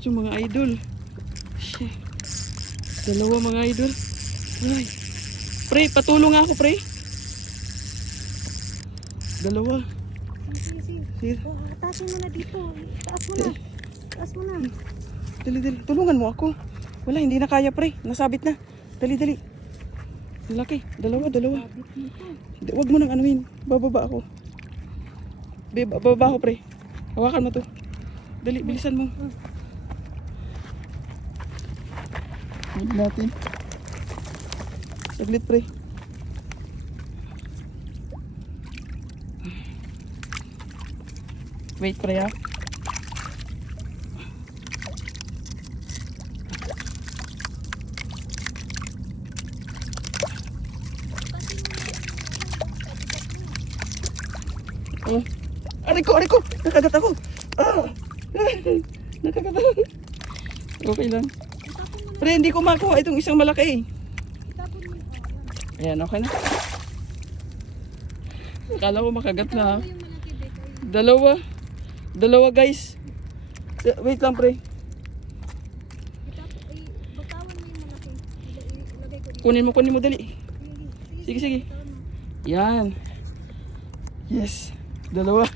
Yung mga idol. Shit. Dalawa mga idol. Ay. Pre, patulong ako pre. Dalawa. Sige. Taasin mo na dito. Taas mo na. Taas mo na. Dali, dali. Tulungan mo ako. Wala, hindi na kaya pre. Nasabit na. Dali, dali. Ang laki. Dalawa. Huwag mo nang anuhin. Bababa ako. Bababa ako pre. Hawakan mo to. Dali, bilisan mo. Huwag natin. Saglit pre. Wait pre ha. Oh. Aray ko! Nakagat ako! Ah! Nakagat ako. Okay lang. Pre, hindi ko makuha itong isang malaki. Ayan, okay na. Akala ko makagat na. Dalawa guys. Wait lang pre. Kunin mo dali. Sige. Yan. Yes. Dalawa.